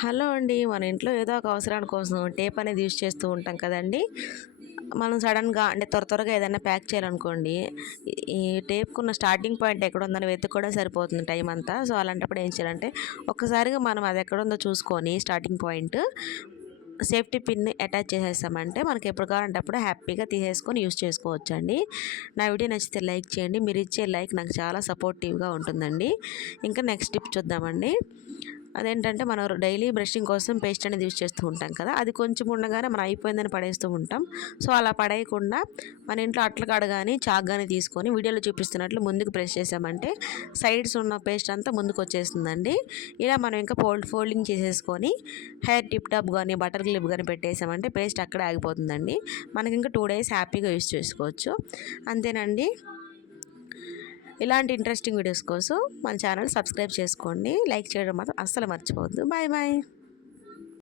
Hello అండి మన ఇంట్లో ఏదో ఒక అవసరాని కోసం టేప్ అనేది యూజ్ చేస్తూ ఉంటాం కదండి. మనం సడన్గా అంటే త్వర త్వరగా ఏదైనా ప్యాక్ చేయాలనుకోండి ఈ టేప్కున్న స్టార్టింగ్ పాయింట్ ఎక్కడ ఉందని వెతుక్కోవడం సరిపోతుంది టైం అంతా. సో అలాంటప్పుడు ఏం చేయాలంటే ఒక్కసారిగా మనం అది ఎక్కడ ఉందో చూసుకొని స్టార్టింగ్ పాయింట్ సేఫ్టీ పిన్ని అటాచ్ చేసేస్తామంటే మనకి ఎప్పుడు కావాలంటే అప్పుడు హ్యాపీగా తీసేసుకొని యూస్ చేసుకోవచ్చు అండి నా వీడియో నచ్చితే లైక్ చేయండి. మీరు ఇచ్చే లైక్ నాకు చాలా సపోర్టివ్గా ఉంటుందండి. ఇంకా నెక్స్ట్ టిప్ చూద్దామండి. అదేంటంటే మనం డైలీ బ్రషింగ్ కోసం పేస్ట్ అనేది యూజ్ చేస్తూ ఉంటాం కదా. అది కొంచెం ఉండగానే మనం అయిపోయిందని పడేస్తూ ఉంటాం. సో అలా పడేయకుండా మన ఇంట్లో అట్ల కాడ కానీ చాక్ కానీ తీసుకొని వీడియోలో చూపిస్తున్నట్లు ముందుకు ప్రెస్ చేసామంటే సైడ్స్ ఉన్న పేస్ట్ అంతా ముందుకు వచ్చేస్తుందండి ఇలా మనం ఇంకా ఫోల్డ్ ఫోల్డింగ్ చేసేసుకొని హెయిర్ టిప్ టాప్ కానీ బటర్ క్లిప్ కానీ పెట్టేసామంటే పేస్ట్ అక్కడే ఆగిపోతుందండి. మనకి ఇంకా టూ డేస్ హ్యాపీగా యూజ్ చేసుకోవచ్చు. అంతేనండి. ఇలాంటి ఇంట్రెస్టింగ్ వీడియోస్ కోసం మన ఛానల్ సబ్స్క్రైబ్ చేసుకోండి. లైక్ చేయడం మాత్రం అస్సలు మర్చిపోవద్దు. Bye bye.